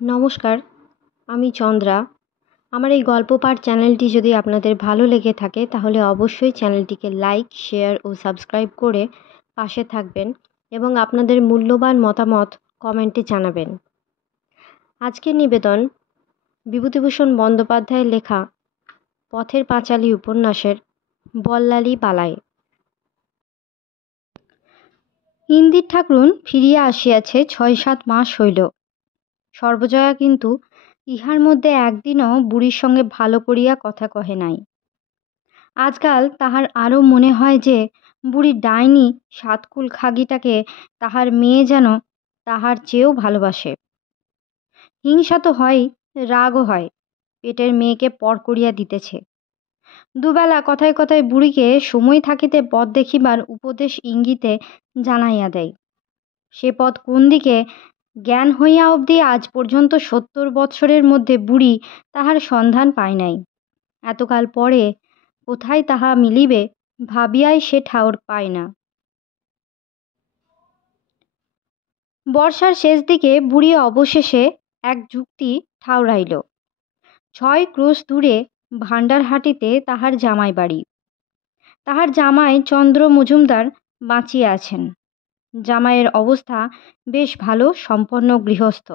নমস্কার, আমি চন্দ্রা। আমার এই গল্প পাঠ চ্যানেলটি যদি আপনাদের ভালো লেগে থাকে তাহলে অবশ্যই চ্যানেলটিকে লাইক, শেয়ার ও সাবস্ক্রাইব করে পাশে থাকবেন এবং আপনাদের মূল্যবান মতামত কমেন্টে জানাবেন। আজকের নিবেদন বিভূতিভূষণ বন্দ্যোপাধ্যায়ের লেখা পথের পাঁচালী উপন্যাসের বল্লালী পালায়। ইন্দির ঠাকরুন ফিরিয়া আসিয়াছে ৬-৭ মাস হইল। সর্বজয়া কিন্তু ইহার মধ্যে একদিনও বুড়ির সঙ্গে ভালো করিয়া কথা কহে নাই। আজকাল তাহার আরও মনে হয় যে বুড়ি ডাইনি সাতকুল খাগিটাকে তাহার মেয়ে যেন তাহার চেয়েও ভালোবাসে। হিংসা তো হয়, রাগও হয়, পেটের মেয়েকে পর করিয়া দিতেছে। দুবেলা কথায় কথায় বুড়িকে সময় থাকিতে পথ দেখিবার উপদেশ ইঙ্গিতে জানাইয়া দেয়। সে পথ কোন দিকে জ্ঞান হইয়া অবধি আজ পর্যন্ত ৭০ বৎসরের মধ্যে বুড়ি তাহার সন্ধান পায় নাই। এতকাল পরে কোথায় তাহা মিলিবে ভাবিয়াই সে ঠাউর পায় না। বর্ষার শেষ দিকে বুড়ি অবশেষে এক যুক্তি ঠাউরাইল। ৬ ক্রোশ দূরে ভাণ্ডারহাটিতে তাহার জামাই বাড়ি। তাহার জামাই চন্দ্র মজুমদার বাঁচিয়া আছেন। জামাইয়ের অবস্থা বেশ ভালো, সম্পন্ন গৃহস্থ।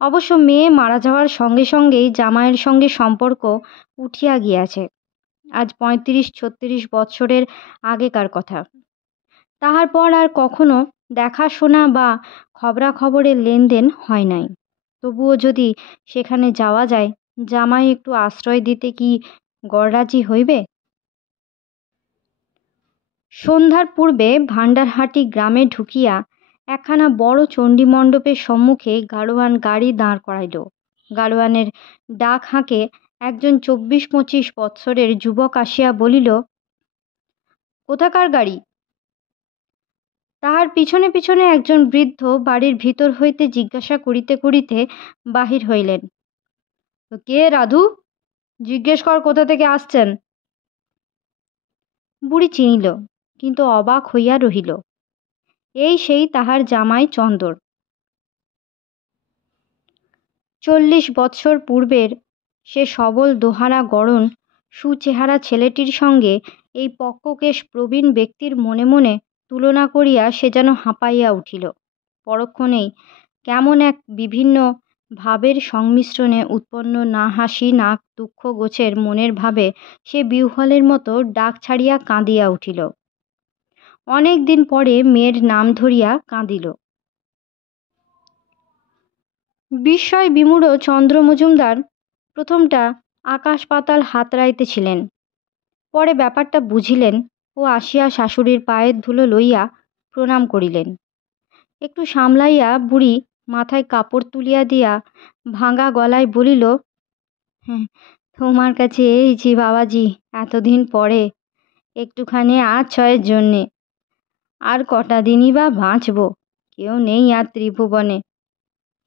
অবশ্য মেয়ে মারা যাওয়ার সঙ্গে সঙ্গেই জামাইয়ের সঙ্গে সম্পর্ক উঠিয়া গিয়াছে। আজ ৩৫-৩৬ বৎসরের আগেকার কথা। তাহার পর আর কখনো দেখাশোনা বা খবরাখবরের লেনদেন হয় নাই। তবুও যদি সেখানে যাওয়া যায়, জামাই একটু আশ্রয় দিতে কি গড়রাজি হইবে? সন্ধ্যার পূর্বে ভাণ্ডারহাটি গ্রামে ঢুকিয়া একখানা বড় চণ্ডীমণ্ডপের সম্মুখে গাড়োয়ান গাড়ি দাঁড় করাইল। গাড়োয়ানের ডাক হাঁকে একজন ২৪-২৫ বৎসরের যুবক আসিয়া বলিল, কোথাকার গাড়ি? তাহার পিছনে পিছনে একজন বৃদ্ধ বাড়ির ভিতর হইতে জিজ্ঞাসা করিতে করিতে বাহির হইলেন। কে রাধু? জিজ্ঞেস কর কোথা থেকে আসছেন। বুড়ি চিনিল, কিন্তু অবাক হইয়া রহিল। এই সেই তাহার জামাই চন্দর। ৪০ বৎসর পূর্বের সে সবল দোহারা গড়ন সুচেহারা ছেলেটির সঙ্গে এই পক্ককেশ প্রবীণ ব্যক্তির মনে মনে তুলনা করিয়া সে যেন হাঁপাইয়া উঠিল। পরক্ষণেই কেমন এক বিভিন্ন ভাবের সংমিশ্রণে উৎপন্ন না হাসি না দুঃখ গোছের মনের ভাবে সে বিহ্বলের মতো ডাক ছাড়িয়া কাঁদিয়া উঠিল। অনেক দিন পরে মেয়ের নাম ধরিয়া কাঁদিল। বিস্ময় বিমূঢ় চন্দ্র মজুমদার প্রথমটা আকাশ পাতাল হাতড়াইতেছিলেন। পরে ব্যাপারটা বুঝিলেন ও আসিয়া শাশুড়ির পায়ের ধুলো লইয়া প্রণাম করিলেন। একটু সামলাইয়া বুড়ি মাথায় কাপড় তুলিয়া দিয়া ভাঙা গলায় বলিল, হ্যাঁ, তোমার কাছে এইছি বাবাজি এতদিন পরে, একটুখানি আশ্রয়ের জন্যে। আর কটা দিনই বা বাঁচব, কেউ নেই আর ত্রিভুবনে।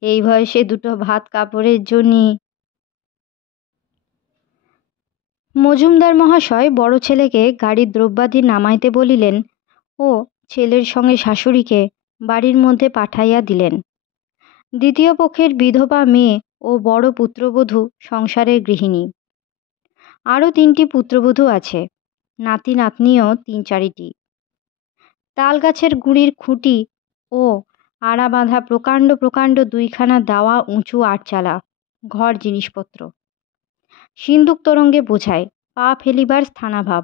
এই বয়সে দুটো ভাত কাপড়ের জন্যই। মজুমদার মহাশয় বড় ছেলেকে গাড়ির দ্রব্যাদি নামাইতে বলিলেন ও ছেলের সঙ্গে শাশুড়িকে বাড়ির মধ্যে পাঠাইয়া দিলেন। দ্বিতীয় পক্ষের বিধবা মেয়ে ও বড় পুত্রবধূ সংসারের গৃহিণী। আরও ৩টি পুত্রবধূ আছে, নাতি নাতনিও ৩-৪টি। তাল গাছের গুঁড়ির খুঁটি ও আড়া বাঁধা প্রকাণ্ড প্রকাণ্ড ২খানা দাওয়া উঁচু আটচালা, ঘর জিনিসপত্র। সিন্দুক তরঙ্গে বোঝায়, পা ফেলিবার স্থানাভাব।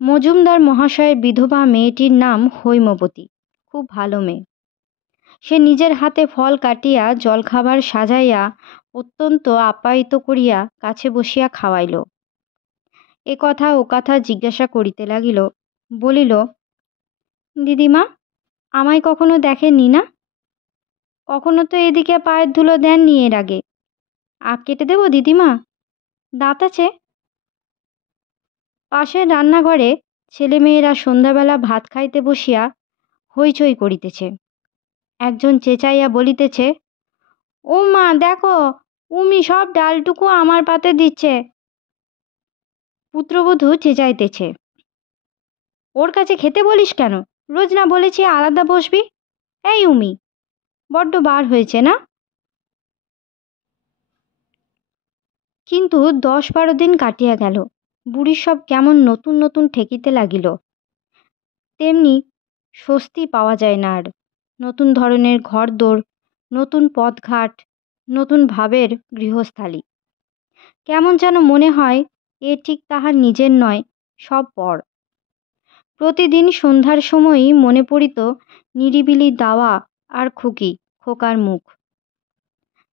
মজুমদার মহাশয়ের বিধবা মেয়েটির নাম হৈমবতী, খুব ভালো মেয়ে। সে নিজের হাতে ফল কাটিয়া জলখাবার সাজাইয়া অত্যন্ত আপ্যায়িত করিয়া কাছে বসিয়া খাওয়াইল। এ কথা ও কথা জিজ্ঞাসা করিতে লাগিল। বলিল, দিদিমা, আমায় কখনো দেখেননি না? কখনো তো এদিকে পায়ের ধুলো দেননি এর আগে। আখ কেটে দেবো দিদিমা? দাঁত আছে? পাশের রান্নাঘরে ছেলেমেয়েরা সন্ধ্যাবেলা ভাত খাইতে বসিয়া হইচই করিতেছে। একজন চেঁচাইয়া বলিতেছে, ও মা দেখো, উমি সব ডালটুকু আমার পাতে দিচ্ছে। পুত্রবধূ চেঁচাইতেছে, ওর কাছে খেতে বলিস কেন? রোজ না বলেছি আলাদা বসবি? এই উমি, বড্ড বার হয়েছে না? কিন্তু 10-12 দিন কাটিয়া গেল। বুড়ির সব কেমন নতুন নতুন ঠেকিতে লাগিল। তেমনি স্বস্তি পাওয়া যায় না আর। নতুন ধরনের ঘরদোর, নতুন পথঘাট, নতুন ভাবের গৃহস্থালী। কেমন যেন মনে হয় এ ঠিক তাহার নিজের নয়, সব পর। প্রতিদিন সন্ধ্যার সময়ই মনে পড়িত নিরিবিলি দাওয়া আর খোকার মুখ।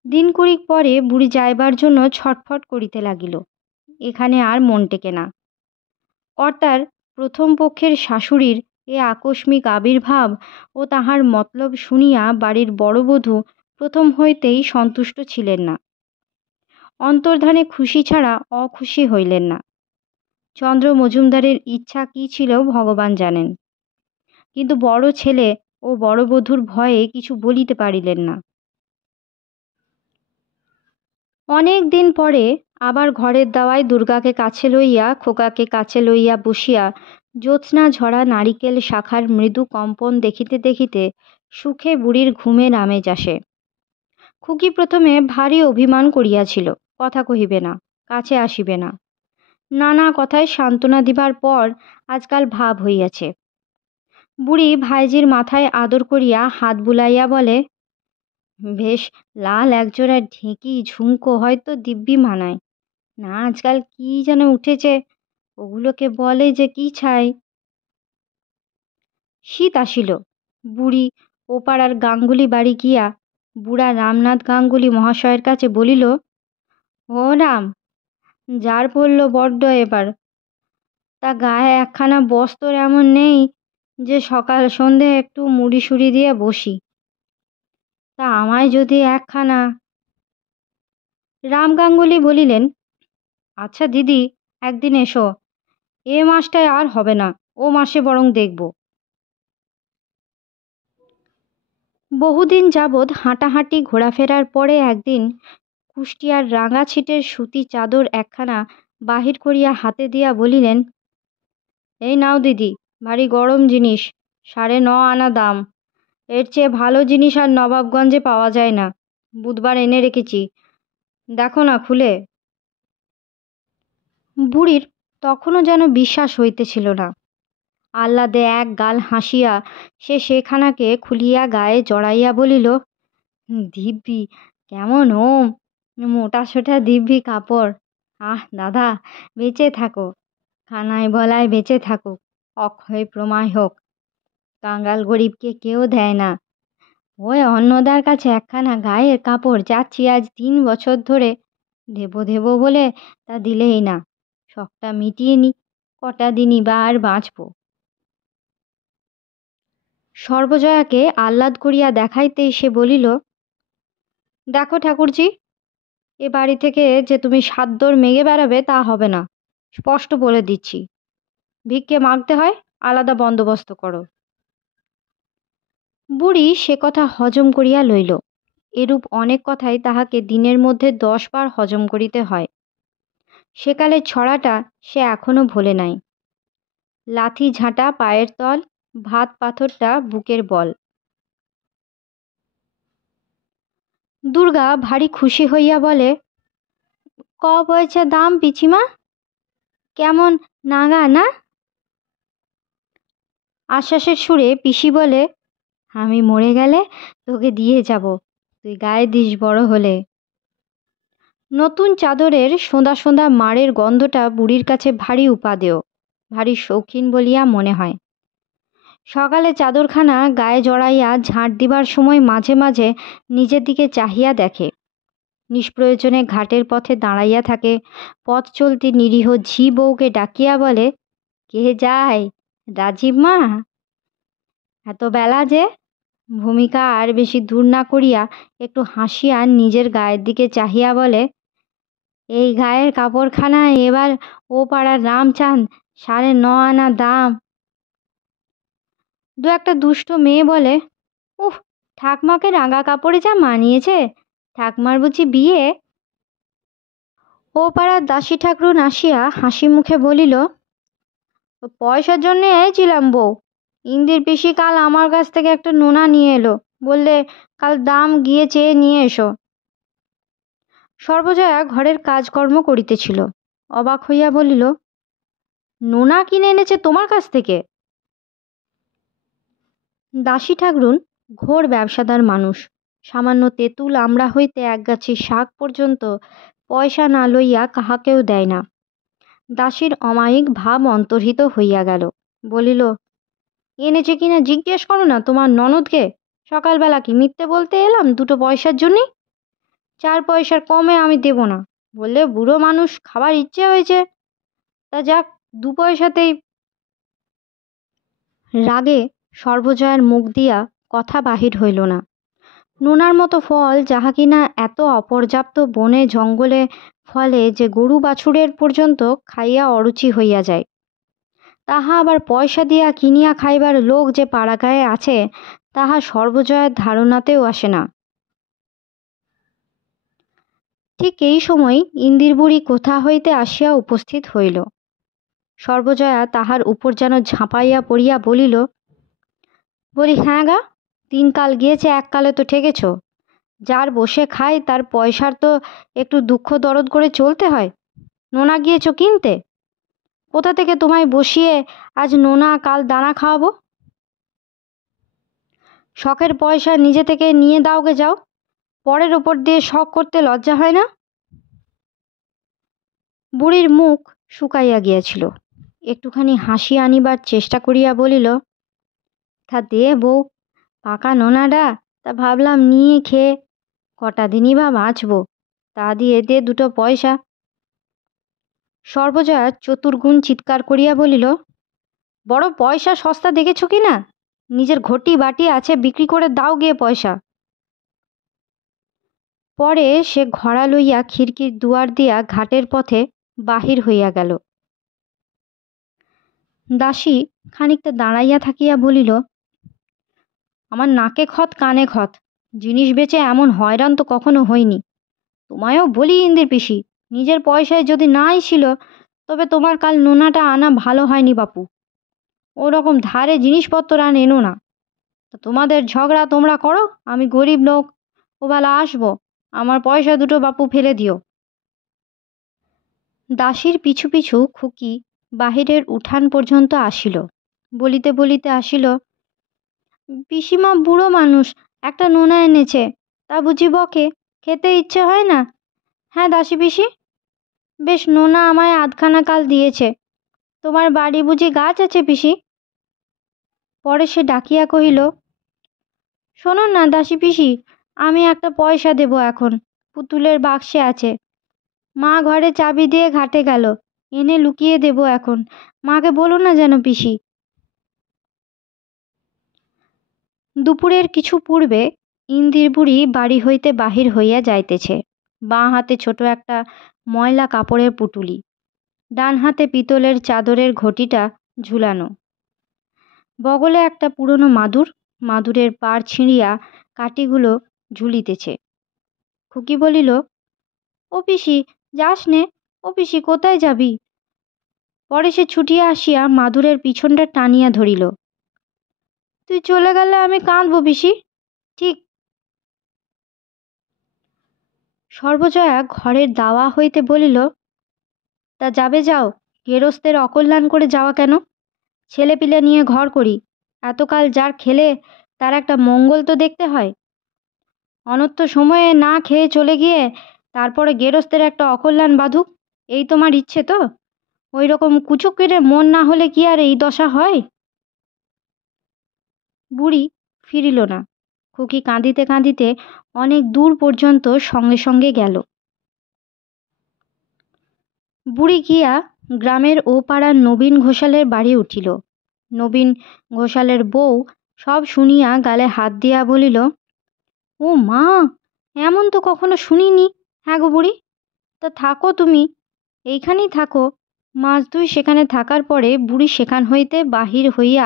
দিন কুড়িক পরে বুড়ি যাইবার জন্য ছটফট করিতে লাগিল। এখানে আর মন টেকে না। কর্তার প্রথম পক্ষের শাশুড়ির এ আকস্মিক আবির্ভাব ও তাহার মতলব শুনিয়া বাড়ির বড় বধূ প্রথম হইতেই সন্তুষ্ট ছিলেন না। অন্তর্ধানে খুশি ছাড়া অখুশি হইলেন না। চন্দ্র মজুমদারের ইচ্ছা কী ছিল ভগবান জানেন, কিন্তু বড় ছেলে ও বড় বধূর ভয়ে কিছু বলিতে পারিলেন না। অনেক দিন পরে আবার ঘরের দাওয়ায় দুর্গাকে কাছে লইয়া, খোকাকে কাছে লইয়া বসিয়া জ্যোৎস্না ঝরা নারিকেল শাখার মৃদু কম্পন দেখিতে দেখিতে সুখে বুড়ির ঘুমের আমেজ আসে। খুকি প্রথমে ভারী অভিমান করিয়াছিল, কথা কহিবে না, কাছে আসিবে না। নানা কথায় সান্ত্বনা দিবার পর আজকাল ভাব হইয়াছে। বুড়ি ভাইজির মাথায় আদর করিয়া হাত বুলাইয়া বলে, বেশ লাল একজোড়া ঢেঁকি ঝুমকো হয়তো দিব্যি মানায় না, আজকাল কি যেন উঠেছে, ওগুলোকে বলে যে কি ছাই। শীত আসিল। বুড়ি ও পাড়ার গাঙ্গুলি বাড়ি গিয়া বুড়া রামনাথ গাঙ্গুলি মহাশয়ের কাছে বলিল, ও রাম, যার পড়ল বড্ড এবার। তা গায়ে একখানা বস্ত্র এমন নেই যে সকাল সন্ধে একটু মুড়ি সুড়ি দিয়ে বসি। তা আমায় যদি একখানা। রাম গাঙ্গুলি বলিলেন, আচ্ছা দিদি, একদিন এসো, এ মাসটায় আর হবে না, ও মাসে বরং দেখব। বহুদিন যাবৎ হাঁটাহাঁটি ঘোরাফেরার পরে একদিন কুষ্টিয়ার রাঙা ছিটের সুতি চাদর একখানা বাহির করিয়া হাতে দিয়া বলিলেন, এই নাও দিদি, ভারী গরম জিনিস, 9.5 আনা দাম। এর চেয়ে ভালো জিনিস আর নবাবগঞ্জে পাওয়া যায় না। বুধবার এনে রেখেছি, দেখো না খুলে। বুড়ির তখনও যেন বিশ্বাস হইতেছিল না। আহ্লাদে এক গাল হাসিয়া সে সেখানাকে খুলিয়া গায়ে জড়াইয়া বলিল, দিব্যি, কেমন ওম, মোটা সোটা দিব্যি কাপড়। আহ দাদা, বেঁচে থাকো, কানাই বলায় বেঁচে থাকুক, অক্ষয় প্রমায় হোক। কাঙ্গাল গরিবকে কেউ দেয় না। ওই অন্নদার কাছে একখানা গায়ের কাপড় যাচ্ছি আজ 3 বছর ধরে, দেব বলে তা দিলেই না। শখটা মিটিয়ে নি, কটা দিনই বা আর বাঁচব। সর্বজয়াকে আহ্লাদ করিয়া দেখাইতেই সে বলিল, দেখো ঠাকুরজি, এ বাড়ি থেকে যে তুমি সাদ্দর মেগে বেড়াবে তা হবে না, স্পষ্ট বলে দিচ্ছি। ভিক্ষে মাগতে হয়, আলাদা বন্দোবস্ত করো। বুড়ি সে কথা হজম করিয়া লইল। এরূপ অনেক কথাই তাহাকে দিনের মধ্যে 10 বার হজম করিতে হয়। সেকালের ছড়াটা সে এখনো ভোলে নাই। লাথি ঝাঁটা পায়ের তল, ভাত পাথরটা বুকের বল। দুর্গা ভারী খুশি হইয়া বলে, ক পয়সা দাম পিছিমা? কেমন নাগা না? আশ্বাসের সুরে পিসি বলে, আমি মরে গেলে তোকে দিয়ে যাব, তুই গায়ে দিস বড় হলে। নতুন চাদরের সোঁদা সোঁদা মাড়ের গন্ধটা বুড়ির কাছে ভারী উপাদেয়, ভারী শৌখিন বলিয়া মনে হয়। সকালে চাদরখানা গায়ে জড়াইয়া ঝাঁট দিবার সময় মাঝে মাঝে নিজের দিকে চাহিয়া দেখে। নিষ্প্রয়োজনে ঘাটের পথে দাঁড়াইয়া থাকে। পথ চলতি নিরীহ ঝি বউকে ডাকিয়া বলে, কে যায়, রাজীব মা? এত বেলা যে? ভূমিকা আর বেশি দূর না করিয়া একটু হাসিয়া নিজের গায়ের দিকে চাহিয়া বলে, এই গায়ের কাপড়খানা এবার ও পাড়ার রামচাঁদ 9.5 আনা দাম। দু একটা দুষ্ট মেয়ে বলে, উফ, ঠাকমাকে রাঙা কাপড়ে যা মানিয়েছে, ঠাকমার বুঝি বিয়ে? ও পাড়ার দাসী ঠাকরুন আসিয়া হাসি মুখে বলিল, পয়সার জন্যে এসেছিলাম বউ। ইন্দির পিসি কাল আমার কাছ থেকে একটা নোনা নিয়ে এলো, বললে কাল দাম গিয়ে চেয়ে নিয়ে এসো। সর্বজয়া ঘরের কাজকর্ম করিতেছিল, অবাক হইয়া বলিল, নোনা কিনে এনেছে তোমার কাছ থেকে? দাসী ঠাকরুন ঘোর ব্যবসাদার মানুষ, সামান্য তেঁতুল আমড়া হইতে একগাছি শাক পর্যন্ত পয়সা না লইয়া কাহাকেও দেয় না। দাসীর অমায়িক ভাব অন্তর্হিত হইয়া গেল। বলিল, এনেছে কিনা জিজ্ঞেস করো না তোমার ননদকে। সকালবেলা কি মিথ্যে বলতে এলাম দুটো পয়সার জন্যে? 4 পয়সার কমে আমি দেব না বললে বুড়ো মানুষ, খাবার ইচ্ছে হয়েছে, তা যাক 2 পয়সাতেই। রাগে সর্বজয়ার মুখ দিয়া কথা বাহির হইল না। নোনার মতো ফল যাহা কিনা এত অপর্যাপ্ত বনে জঙ্গলে ফলে যে গরু বাছুরের পর্যন্ত খাইয়া অরুচি হইয়া যায়, তাহা আবার পয়সা দিয়া কিনিয়া খাইবার লোক যে পাড়াগায়ে আছে, তাহা সর্বজয়ার ধারণাতেও আসে না। ঠিক এই সময় ইন্দির বুড়ি কোথা হইতে আসিয়া উপস্থিত হইল। সর্বজয়া তাহার উপর যেন ঝাঁপাইয়া পড়িয়া বলিল, হ্যাঁ গা, 3 কাল গিয়েছে, এককালে তো ঠেকেছ। যার বসে খায় তার পয়সার তো একটু দুঃখ দরদ করে চলতে হয়। নোনা গিয়েছ কিনতে? কোথা থেকে তোমায় বসিয়ে আজ নোনা কাল দানা খাওয়াবো? শখের পয়সা নিজে থেকে নিয়ে দাওগে যাও, পরের ওপর দিয়ে শখ করতে লজ্জা হয় না? বুড়ির মুখ শুকাইয়া গিয়াছিল। একটুখানি হাসি আনিবার চেষ্টা করিয়া বলিল, তা দে বউ, পাকা নোনাডা, তা ভাবলাম নিয়ে খেয়ে কটা দিনই বা বাঁচবো, তা দিয়ে দে 2 পয়সা। সর্বজয়া চতুর্গুণ চিৎকার করিয়া বলিল, বড় পয়সা সস্তা দেখেছ কি না? নিজের ঘটি বাটি আছে, বিক্রি করে দাও গিয়ে পয়সা। পরে সে ঘড়া লইয়া খিড়কির দুয়ার দিয়া ঘাটের পথে বাহির হইয়া গেল। দাসী খানিকটা দাঁড়াইয়া থাকিয়া বলিল, আমার নাকে খত কানে খত, জিনিস বেচে এমন হয়রান তো কখনো হইনি। তোমায়ও বলি ইন্দির পিসি, নিজের পয়সায় যদি নাই ছিল, তবে তোমার কাল নোনাটা আনা ভালো হয়নি বাপু। ওরকম ধারে জিনিসপত্র আর এনো না। তা তোমাদের ঝগড়া তোমরা করো, আমি গরিব লোক, ওবেলা আসবো, আমার পয়সা 2 বাপু ফেলে দিও। দাসীর পিছু পিছু খুকি বাহিরের উঠান পর্যন্ত আসিল। বলিতে বলিতে আসিল, পিসিমা বুড়ো মানুষ, একটা নোনা এনেছে, তা বুঝি বকে, খেতে ইচ্ছে হয় না? হ্যাঁ দাসী পিসি, বেশ নোনা আমায় আধখানা কাল দিয়েছে। তোমার বাড়ি বুঝি গাছ আছে পিসি? পরে সে ডাকিয়া কহিল, শোনো না দাসী পিসি, আমি একটা পয়সা দেব এখন, পুতুলের বাক্সে আছে। মা ঘরে চাবি দিয়ে ঘাটে গেল, এনে লুকিয়ে দেব এখন, মাকে বলো না যেন পিসি। দুপুরের কিছু পূর্বে ইন্দির বুড়ি বাড়ি হইতে বাহির হইয়া যাইতেছে। বাঁ হাতে ছোট একটা ময়লা কাপড়ের পুটুলি, ডান হাতে পিতলের চাদরের ঘটিটা ঝুলানো। বগলে একটা পুরনো মাদুর, মাদুরের পাড় ছিঁড়িয়া কাঠিগুলো ঝুলিতেছে। খুকি বলিল, ও পিসি যাস নে, ও পিসি কোথায় যাবি? পরে সে ছুটিয়া আসিয়া মাদুরের পিছনটা টানিয়া ধরিল। তুই চলে গেলে আমি কাঁদবো পিসি, ঠিক। সর্বজয়া ঘরের দাওয়া হইতে বলিল, তা যাবে যাও, গেরস্তের অকল্যাণ করে যাওয়া কেন? ছেলেপিলে নিয়ে ঘর করি, এতকাল যার খেলে তার একটা মঙ্গল তো দেখতে হয়। অনর্থ সময়ে না খেয়ে চলে গিয়ে তারপরে গেরস্তের একটা অকল্যাণ বাঁধুক, এই তোমার ইচ্ছে তো? ওই রকম কুচুকিরে মন না হলে কি আর এই দশা হয়? বুড়ি ফিরিল না। খুকি কাঁদিতে কাঁদিতে অনেক দূর পর্যন্ত সঙ্গে সঙ্গে গেল। বুড়ি গিয়া গ্রামের ও পাড়ার নবীন ঘোষালের বাড়ি উঠিল। নবীন ঘোষালের বউ সব শুনিয়া গালে হাত দিয়া বলিল, ও মা, এমন তো কখনো শুনিনি। হ্যাঁ গো বুড়ি, তা থাকো তুমি, এইখানেই থাকো। মাস 2 সেখানে থাকার পরে বুড়ি সেখান হইতে বাহির হইয়া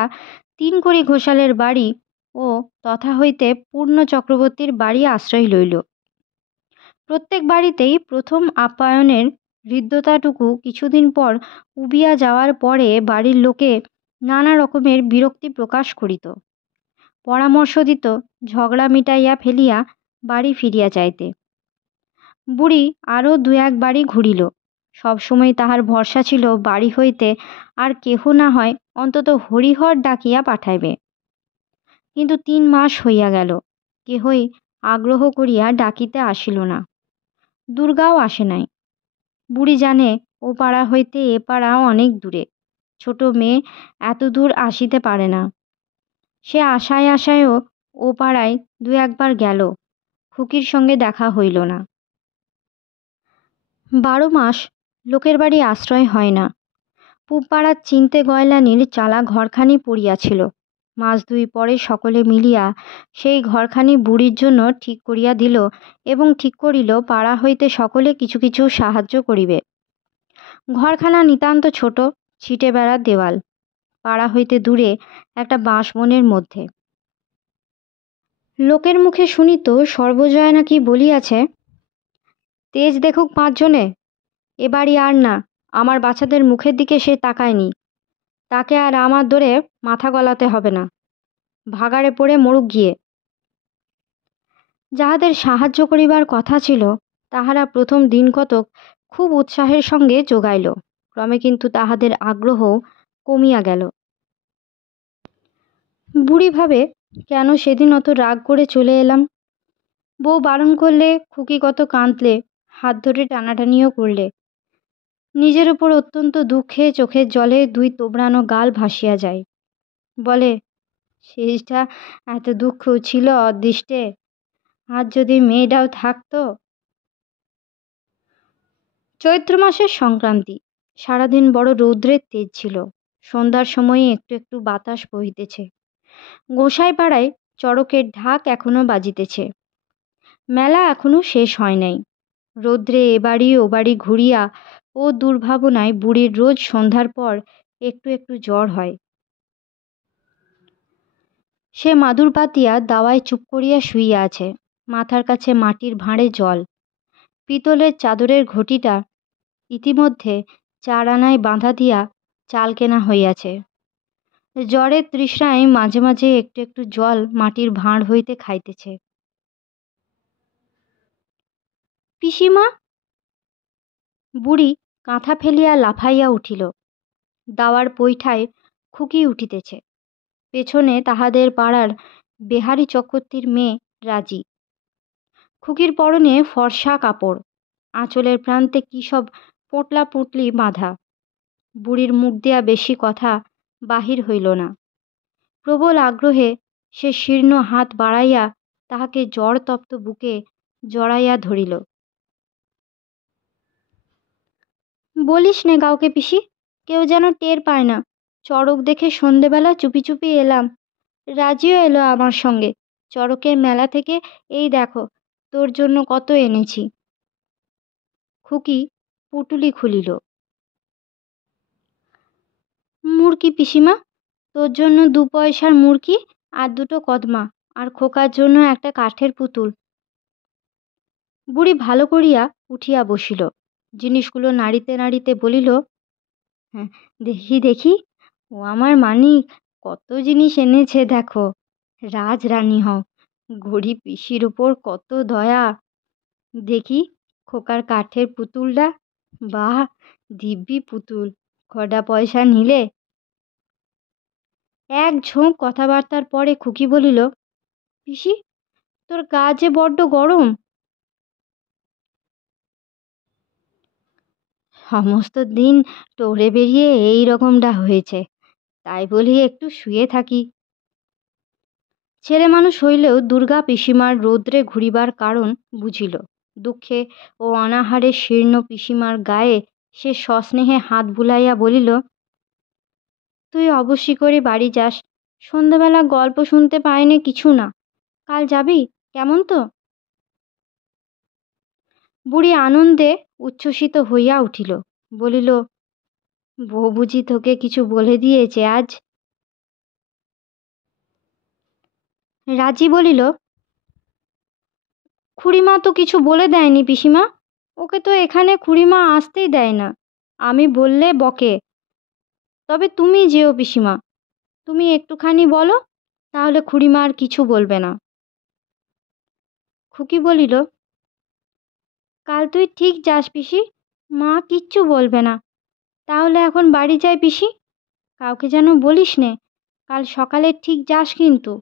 3 ঘোষালের বাড়ি ও তথা হইতে পূর্ণ চক্রবর্তীর বাড়ি আশ্রয় লইল। প্রত্যেক বাড়িতেই প্রথম আপ্যায়নের হৃদ্যতাটুকু কিছুদিন পর উবিয়া যাওয়ার পরে বাড়ির লোকে নানা রকমের বিরক্তি প্রকাশ করিত, পরামর্শ দিত ঝগড়া মিটাইয়া ফেলিয়া বাড়ি ফিরিয়া যাইতে। বুড়ি আরও দু এক বাড়ি ঘুরিল। সবসময় তাহার ভরসা ছিল বাড়ি হইতে আর কেহ না হয় অন্তত হরিহর ডাকিয়া পাঠাইবে। কিন্তু 3 মাস হইয়া গেল, কেহই আগ্রহ করিয়া ডাকিতে আসিল না। দুর্গাও আসে নাই। বুড়ি জানে ও পাড়া হইতে এ পাড়া অনেক দূরে, ছোট মেয়ে এত দূর আসিতে পারে না। সে আশায় আশায়ও ও পাড়ায় দু একবার গেল, খুকির সঙ্গে দেখা হইল না। 12 মাস লোকের বাড়ি আশ্রয় হয় না। পূবপাড়ার চিনতে গয়লানির চালা ঘরখানি পড়িয়াছিল। মাস 2 পরে সকলে মিলিয়া সেই ঘরখানি বুড়ির জন্য ঠিক করিয়া দিল এবং ঠিক করিল পাড়া হইতে সকলে কিছু কিছু সাহায্য করিবে। ঘরখানা নিতান্ত ছোট, ছিটে বেড়ার দেওয়াল, পাড়া হইতে দূরে একটা বাঁশবনের মধ্যে। লোকের মুখে শুনিত সর্বজয়া নাকি বলিয়াছে, তেজ দেখুক 5 জনে, এ বাড়ি আর না, আমার বাচ্চাদের মুখের দিকে সে তাকায়নি, তাকে আর আমার ধরে মাথা গলাতে হবে না, ভাগাড়ে পড়ে মরুক গিয়ে। যাহাদের সাহায্য করিবার কথা ছিল তাহারা প্রথম দিন কতক খুব উৎসাহের সঙ্গে যোগাইল, ক্রমে কিন্তু তাহাদের আগ্রহ কমিয়া গেল। বুড়ি ভাবে, কেন সেদিন অত রাগ করে চলে এলাম। বউ বারণ করলে, খুকি কত কাঁদলে, হাত ধরে টানাটানিও করলে। নিজের উপর অত্যন্ত দুঃখে চোখের জলে 2 তোবড়ানো গাল ভাসিয়া যায়। বলে, শেষটা এত দুঃখ ছিল অদৃষ্টে, আজ যদি মেয়েটাও থাকতো। চৈত্র মাসের সংক্রান্তি, সারাদিন বড় রৌদ্রের তেজ ছিল। সন্ধ্যার সময়ে একটু একটু বাতাস বহিতেছে। গোসাই পাড়ায় চড়কের ঢাক এখনো বাজিতেছে। মেলা এখনো শেষ হয় নাই। রৌদ্রে এ বাড়ি ও বাড়ি ঘুরিয়া ও দুর্ভাবনায় বুড়ির রোজ সন্ধ্যার পর একটু একটু জ্বর হয়। সে মাদুর পাতিয়া দাওয়ায় চুপ করিয়া শুইয়া আছে। মাথার কাছে মাটির ভাঁড়ে জল। পিতলের চাদরের ঘটিটা ইতিমধ্যে 4 আনায় বাঁধা দিয়া চাল কেনা হইয়াছে। জ্বরের তৃষ্ণায় মাঝে মাঝে একটু একটু জল মাটির ভাঁড় হইতে খাইতেছে। পিসিমা! বুড়ি কাঁথা ফেলিয়া লাফাইয়া উঠিল। দাওয়ার পৈঠায় খুকি উঠিতেছে। পেছনে তাহাদের পাড়ার বেহারি চক্রবর্তীর মেয়ে রাজি। খুকির পরনে ফর্সা কাপড়, আঁচলের প্রান্তে কী সব পোঁটলা পুঁটলি বাঁধা। বুড়ির মুখ দিয়া বেশি কথা বাহির হইল না। প্রবল আগ্রহে সে শীর্ণ হাত বাড়াইয়া তাহাকে জ্বর তপ্ত বুকে জড়াইয়া ধরিল। বলিস নে কাউকে পিসি, কেউ যেন টের পায় না। চড়ক দেখে সন্ধেবেলা চুপি চুপি এলাম। রাজিও এলো আমার সঙ্গে। চড়কের মেলা থেকে এই দেখো তোর জন্য কত এনেছি। খুকি পুটুলি খুলিল। মুরকি পিসিমা, তোর জন্য 2 পয়সার মুরকি আর 2টো কদমা, আর খোকার জন্য একটা কাঠের পুতুল। বুড়ি ভালো করিয়া উঠিয়া বসিল। জিনিসগুলো নাড়িতে নাড়িতে বলিল, হ্যাঁ দেখি দেখি, ও আমার মানিক কত জিনিস এনেছে দেখো। রাজরানী হও, গরিব পিসির ওপর কত দয়া। দেখি খোকার কাঠের পুতুলটা, বাহ দিব্যি পুতুল, কটা পয়সা নিলে? এক ঝোঁক কথাবার্তার পরে খুকি বলিল, পিসি তোর গা যে বড্ড গরম। সমস্ত দিন টরে বেরিয়ে এই রকমটা হয়েছে, তাই বলি একটু শুয়ে থাকি। ছেলে মানুষ হইলেও দুর্গা পিসিমার রৌদ্রে ঘুরিবার কারণ বুঝিল। দুঃখে ও অনাহারে শীর্ণ পিসিমার গায়ে সে সস্নেহে হাত বুলাইয়া বলিল, তুই অবশ্যই করে বাড়ি যাস। সন্ধ্যাবেলা গল্প শুনতে পাইনে কিছু না। কাল যাবি কেমন তো? বুড়ি আনন্দে উচ্ছ্বসিত হইয়া উঠিল। বলিল, বউ বুঝি তোকে কিছু বলে দিয়েছে আজ? রাজি বলিল, খুড়িমা তো কিছু বলে দেয়নি পিসিমা। ওকে তো এখানে খুড়িমা আসতেই দেয় না, আমি বললে বকে। তবে তুমি যেও পিসিমা, তুমি একটুখানি বলো, তাহলে খুড়িমা আর কিছু বলবে না। খুকি বলিল, কাল তুই ঠিক যাস পিসি, মা কিচ্ছু বলবে না। তাহলে এখন বাড়ি যাই পিসি, কাউকে যেন বলিস নে, কাল সকালে ঠিক যাস কিন্তু।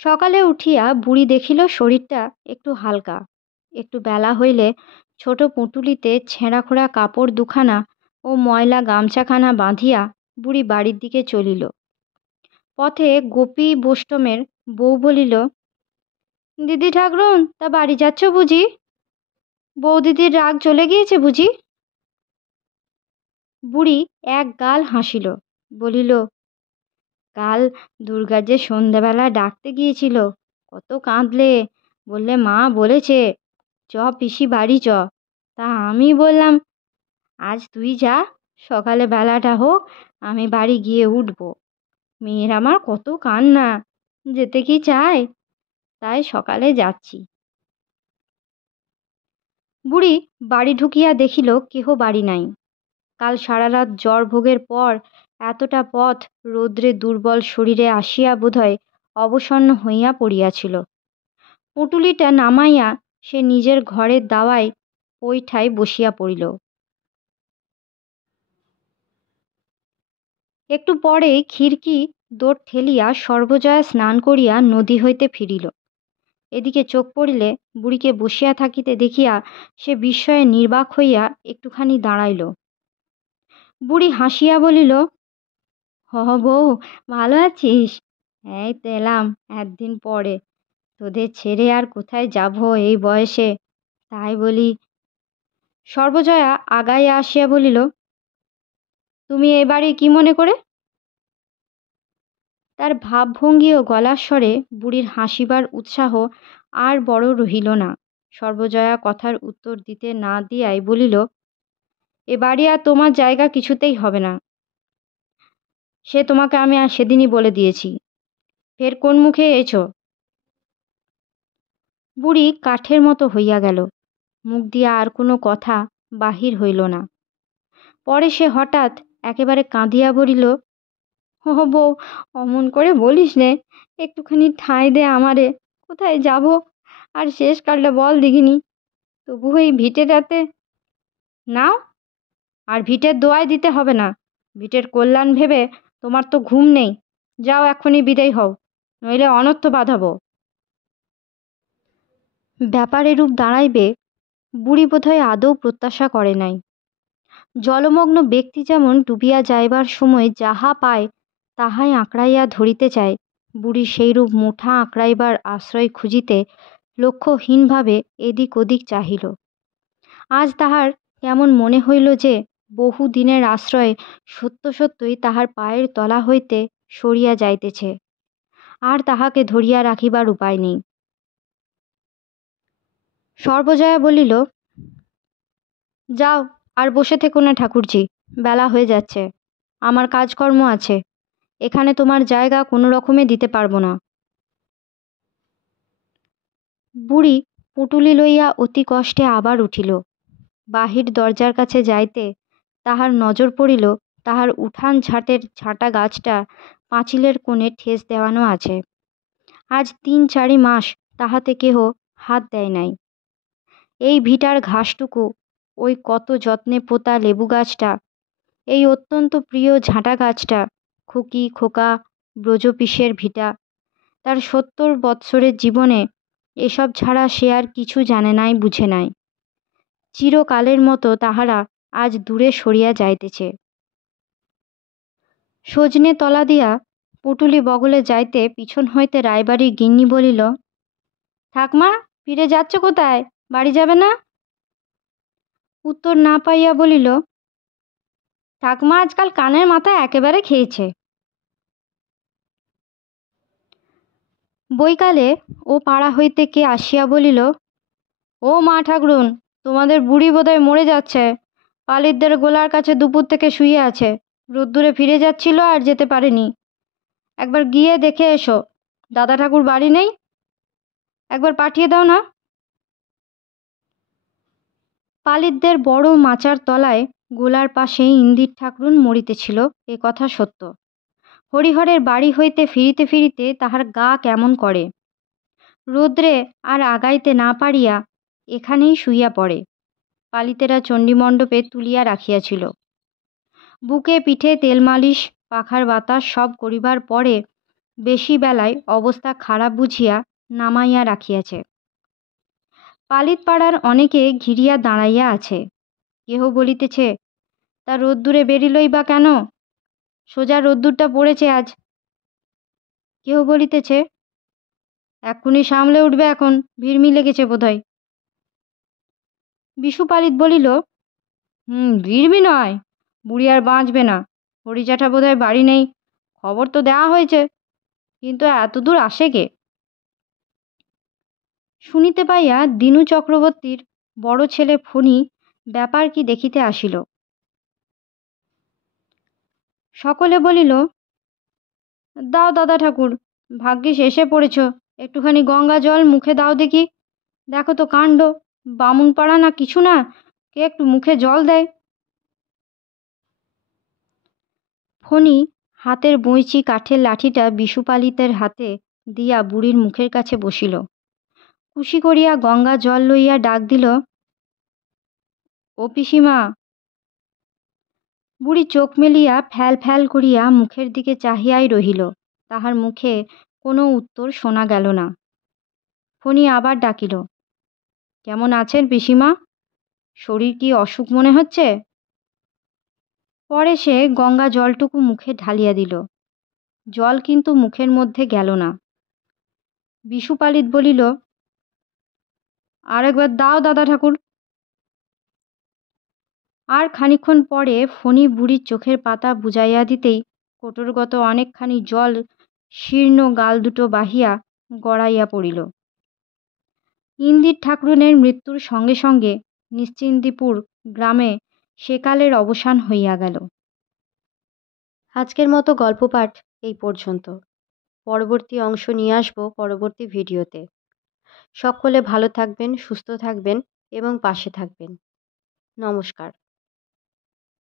সকালে উঠিয়া বুড়ি দেখিল শরীরটা একটু হালকা। একটু বেলা হইলে ছোট পুঁটুলিতে ছেঁড়াখোড়া কাপড় দুখানা ও ময়লা গামছাখানা বাঁধিয়া বুড়ি বাড়ির দিকে চলিল। পথে গোপী বোষ্টমের বউ বলিল, দিদি ঠাকরুন, তা বাড়ি যাচ্ছ বুঝি? বৌদিদির রাগ চলে গিয়েছে বুঝি? বুড়ি এক গাল হাসিল, বলিল, কাল দুর্গা যে সন্ধ্যাবেলা ডাকতে গিয়েছিল, কত কাঁদলে, বললে মা বলেছে চ পিসি বাড়ি চ। তা আমি বললাম, আজ তুই যা, সকালে বেলাটা হোক, আমি বাড়ি গিয়ে উঠব। মেয়ের আমার কত কান্না, যেতে কি চায়, তাই সকালে যাচ্ছি। বুড়ি বাড়ি ঢুকিয়া দেখিল কেহ বাড়ি নাই। কাল সারা রাত জ্বর ভোগের পর এতটা পথ রৌদ্রে দুর্বল শরীরে আসিয়া বোধহয় অবসন্ন হইয়া পড়িয়াছিল। পুঁটুলিটা নামাইয়া সে নিজের ঘরের দাওয়ায় পৈঠায় বসিয়া পড়িল। একটু পরে খিড়কি দোর ঠেলিয়া সর্বজয়া স্নান করিয়া নদী হইতে ফিরিল। এদিকে চোখ পড়িলে বুড়িকে বসিয়া থাকিতে দেখিয়া সে বিস্ময়ে নির্বাক হইয়া একটুখানি দাঁড়াইল। বুড়ি হাসিয়া বলিল, বউ, ভালো আছিস? এই তো এলাম একদিন পরে, তোদের ছেড়ে আর কোথায় যাব এই বয়সে, তাই বলি। সর্বজয়া আগাইয়া আসিয়া বলিল, তুমি এ বাড়ি কি মনে করে? তার ভাবভঙ্গি ও গলার স্বরে বুড়ির হাসিবার উৎসাহ আর বড় রহিল না। সর্বজয়া কথার উত্তর দিতে না দিয়াই বলিল, এ বাড়ি আর তোমার জায়গা কিছুতেই হবে না, সে তোমাকে আমি আর সেদিনই বলে দিয়েছি। ফের কোন মুখে এছো? বুড়ি কাঠের মতো হইয়া গেল, মুখ দিয়া আর কোনো কথা বাহির হইল না। পরে সে হঠাৎ একেবারে কাঁদিয়া বলিল, বউ, অমন করে বলিস নে, একটুখানি ঠাঁই দে আমারে, কোথায় যাব, আর শেষ কালটা বল দেখিনি, তবু এই ভিটেটাতে নাও। আর ভিটের দোয়াই দিতে হবে না, ভিটের কল্যাণ ভেবে তোমার তো ঘুম নেই, যাও এক্ষুনি বিদায় হও, নইলে অনর্থ বাঁধাবো। ব্যাপার এরূপ দাঁড়াইবে বুড়ি বোধহয় আদৌ প্রত্যাশা করে নাই। জলমগ্ন ব্যক্তি যেমন ডুবিয়া যাইবার সময় যাহা পায় তাহাই আঁকড়াইয়া ধরিতে চায়, বুড়ি সেইরূপ মুঠা আঁকড়াইবার আশ্রয় খুঁজিতে লক্ষ্যহীনভাবে এদিক ওদিক চাহিল। আজ তাহার কেমন মনে হইল যে বহু দিনের আশ্রয় সত্য সত্যই তাহার পায়ের তলা হইতে সরিয়া যাইতেছে, আর তাহাকে ধরিয়া রাখিবার উপায় নেই। সর্বজয়া বলিল, যাও, আর বসে থেকো না ঠাকুরজি, বেলা হয়ে যাচ্ছে, আমার কাজকর্ম আছে, এখানে তোমার জায়গা কোনো রকমে দিতে পারবো না। বুড়ি পুঁটুলি লইয়া অতি কষ্টে আবার উঠিল। বাহির দরজার কাছে যাইতে তাহার নজর পড়িল তাহার উঠান ঝাটের ঝাঁটা গাছটা পাঁচিলের কোণে ঠেস দেওয়ানো আছে। আজ ৩-৪ মাস তাহাতে কেহ হাত দেয় নাই। এই ভিটার ঘাসটুকু, ওই কত যত্নে পোতা লেবু গাছটা, এই অত্যন্ত প্রিয় ঝাঁটা গাছটা, খুকি খোকা ব্রজপিসের ভিটা, তার ৭০ বৎসরের জীবনে এসব ছাড়া সে আর কিছু জানে নাই, বুঝে নাই। চিরকালের মতো তাহারা আজ দূরে সরিয়া যাইতেছে। সজনে তলা দিয়া পুঁটুলি বগলে যাইতে পিছন হইতে রায়বাড়ির গিন্নি বলিল, ঠাকমা, ফিরে যাচ্ছ কোথায়, বাড়ি যাবে না? উত্তর না পাইয়া বলিল, ঠাকমা আজকাল কানের মাথা একেবারে খেয়েছে। বৈকালে ও পাড়া হইতে কে আসিয়া বলিল, ও মা ঠাকরুন, তোমাদের বুড়ি বোধহয় মরে যাচ্ছে, পালিতদের গোলার কাছে দুপুর থেকে শুয়ে আছে, রোদ্দুরে ফিরে যাচ্ছিল আর যেতে পারেনি, একবার গিয়ে দেখে এসো, দাদা ঠাকুর বাড়ি নেই, একবার পাঠিয়ে দাও না। পালিতদের বড় মাচার তলায় গোলার পাশে ইন্দির ঠাকরুন মরিতেছিল, এ কথা সত্য। হরিহরের বাড়ি হইতে ফিরিতে ফিরিতে তাহার গা কেমন করে। রৌদ্রে আর আগাইতে না পারিয়া এখানেই শুইয়া পড়ে। পালিতেরা চণ্ডীমণ্ডপে তুলিয়া রাখিয়াছিল। বুকে পিঠে তেল মালিশ, পাখার বাতাস সব করিবার পরে বেশি বেলায় অবস্থা খারাপ বুঝিয়া নামাইয়া রাখিয়াছে। পালিত পাড়ার অনেকে ঘিরিয়া দাঁড়াইয়া আছে। কেহ বলিতেছে, তা রোদ্দুরে বেরিলই বা কেন? সোজা রোদ্দুরটা পড়েছে আজ। কেহ বলিতেছে, এক্ষুনি সামলে উঠবে, এখন ভিড়মি লেগেছে বোধহয়। বিশু পালিত বলিল, ভিড়মি নয়, বুড়ি আর বাঁচবে না। হরিজ্যাঠা বোধহয় বাড়ি নেই, খবর তো দেওয়া হয়েছে, কিন্তু এত দূর আসে কে? শুনিতে পাইয়া দিনু চক্রবর্তীর বড় ছেলে ফণি ব্যাপার কি দেখিতে আসিল। সকলে বলিল, দাও দাদা ঠাকুর, ভাগ্যিস এসে পড়েছ, একটুখানি গঙ্গা জল মুখে দাও দেখি। দেখো তো কাণ্ড, বামুন পাড়া না কিছু না, কে একটু মুখে জল দেয়। ফণি হাতের বইচি কাঠের লাঠিটা বিশুপালিতের হাতে দিয়া বুড়ির মুখের কাছে বসিল। কুশি করিয়া গঙ্গা জল লইয়া ডাক দিল, ও পিসিমা। বুড়ি চোখ মেলিয়া ফ্যাল ফ্যাল করিয়া মুখের দিকে চাহিয়াই রহিল। তাহার মুখে কোনো উত্তর শোনা গেল না। ফণি আবার ডাকিল, কেমন আছেন পিসিমা? শরীর কি অসুখ মনে হচ্ছে? পরে সে গঙ্গা জলটুকু মুখে ঢালিয়া দিল। জল কিন্তু মুখের মধ্যে গেল না। বিশুপালিত বলিল, আর একবার দাও দাদা ঠাকুর। আর খানিকক্ষণ পরে ফণি বুড়ির চোখের পাতা বুঝাইয়া দিতেই কোটরগত অনেকখানি জল শীর্ণ গাল দুটো বাহিয়া গড়াইয়া পড়িল। ইন্দির ঠাকুরনের মৃত্যুর সঙ্গে সঙ্গে নিশ্চিন্দিপুর গ্রামে সেকালের অবসান হইয়া গেল। আজকের মতো গল্প পাঠ এই পর্যন্ত। পরবর্তী অংশ নিয়ে আসবো পরবর্তী ভিডিওতে। সকলে ভালো থাকবেন, সুস্থ থাকবেন এবং পাশে থাকবেন। নমস্কার।